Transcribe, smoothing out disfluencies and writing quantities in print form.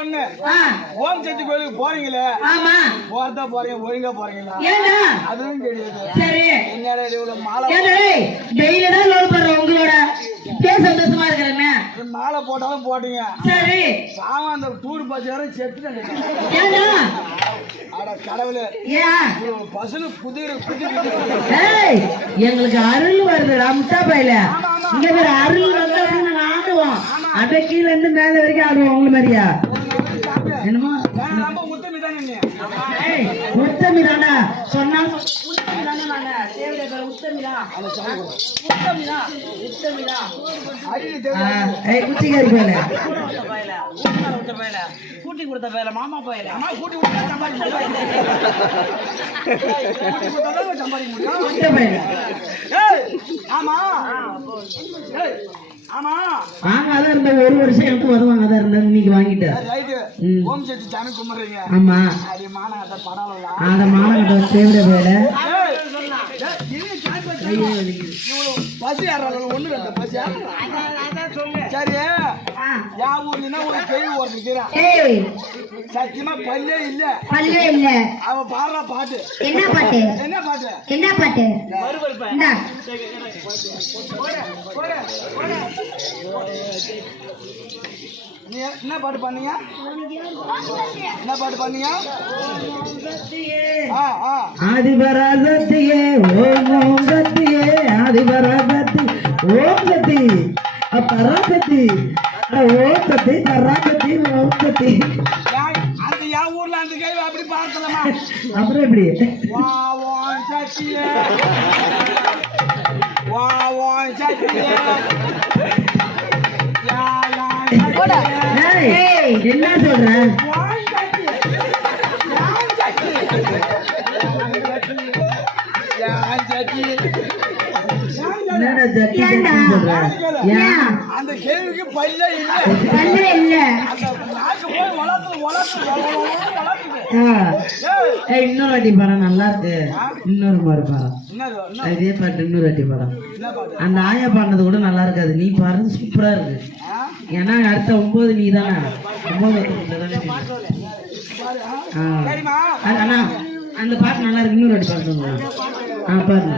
ஓம் சக்தி கோயிலுக்கு போறீங்களே, ஆமா போறதா போறீங்க, ஒழுங்கா போறீங்களா? அதுவும் கிடையாது. சரி என்னடா இவ்வளவு மாலை டெய்லி தான் லோட் பண்றோம் உங்களோட சந்தோஷமா இருக்கிறேன்னு மாலை போட்டாலும் போட்டீங்க. சரி சாம அந்த டூர் பஸ் யாரும் செத்துட்டாங்க. அட கடவுளே, பசுல புதிர் எங்களுக்கு அருள் வருதுடா முட்டா பையில. இங்க பேர் அருள் வந்து நாங்க ஆடுவோம், அப்படியே கீழே இருந்து மேல வரைக்கும் ஆடுவோம். உங்களை மாதிரியா என்னமோ உத்தமி தானே, உத்தமி தானே சொன்னா குச்சிக்காரி போயில கூட்டி கொடுத்த பேல மாமா போயில கூட்டி ஆமா ஆமா வாங்க. அதான் இருந்த ஒரு வருஷம் எனக்கு வருவாங்க. அதான் இருந்த இன்னைக்கு வாங்கிட்டு ஓம் சக்தி சாமி கும்பிடுறீங்க. ஆமா அத மானகட்ட சேவிட போயில பசி ஒண்ணு பசி. சரி யா ஊர்னா ஒரு கேள்வி ஓடுறான், சத்தியமா பல்லே இல்ல பல்லே இல்ல. அவ பாடுற பாட்டு என்ன பாட்டு? என்ன பாட்டு? என்ன பாட்டு? நீ என்ன பாட்டு பண்ணீங்க? என்ன பாட்டு பண்ணீங்க? ஆதிபராசக்தியே ஓம் ஓம் சக்தியே, ஆதிபராசக்தி ஓம் சக்தி பராசக்தி ஓம் சக்தி பராசக்தி ஓம் சக்தி. அந்த யா ஊர்ல அந்த கேள்வி அப்படி பார்த்தலாமா? அப்புறம் எப்படி? வா ஓம் சக்தியே வா ஓம் சக்தியே என்ன சொல்ற? அந்த கேள்விக்கு பல்ல இல்ல இன்னொரு வாட்டி படம் நல்லா இருக்கு. இன்னொரு மாதிரி படம் அதே பாட்டு இன்னொரு வாட்டி படம். அந்த ஆயா பாடினது கூட நல்லா இருக்காது, நீ பாடுறது சூப்பரா இருக்கு. ஏன்னா அடுத்த 9 நீ தானே 9 அண்ணா அந்த பாட்டு நல்லா இருக்கு. இன்னொரு வாட்டி பாடுங்க. பாருங்க பாருங்க